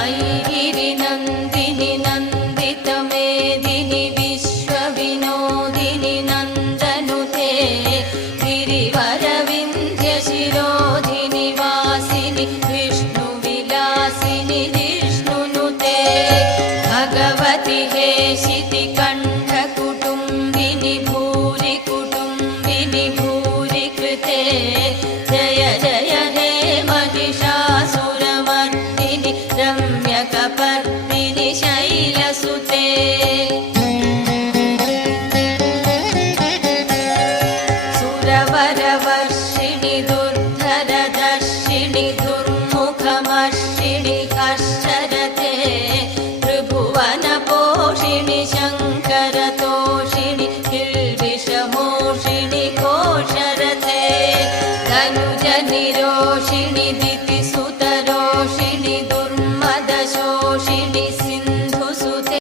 मैगिरिनन्दिनि नन्दितमेदिनि विश्वविनोदिनि नन्दनुते गिरिवरविन्ध्यशिरोधिनि वासिनि विष्णुविलासिनि जिष्णुनुते भगवति हेशितिकण्ठकुटुम्बिनि भूरि कुटुम्बिनि भूरि कृते जय जय हे महिषासुरमर्दिनि रम्यकपर्दिनि शैलसुते सुरवरवर्षिणि दुर्धरदर्शिनि दुर्मुखमर्षिणि हर्षरते त्रिभुवनपोषिणि शङ्करतोषिणि किल्बिषमोषिणि कोशरते धनुजनिरोषिणि दितिसुतरोषिणि दुर्मदशोषिणि